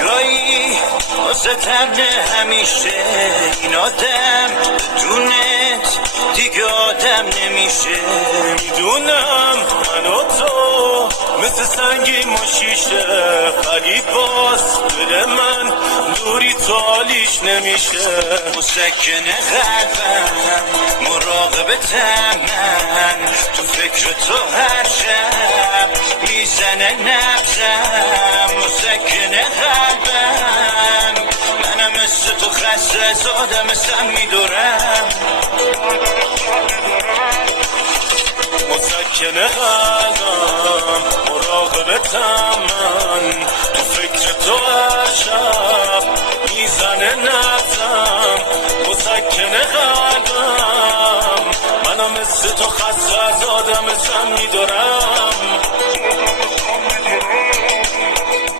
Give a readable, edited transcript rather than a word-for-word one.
جایی واسه تمنه همیشه این آدم بدونت دیگه آدم نمیشه. میدونم من و تو مثل سنگی ماشیشه، ولی باز دل من دوری تو حالیش نمیشه. مسکن قلبم مراقبتم من، تو فکر تو هر شب میزنه نبزم. مسکن قلبم منم مثل تو خسته از آدم سم میدورم. مسکن قلبم مراقبتم من،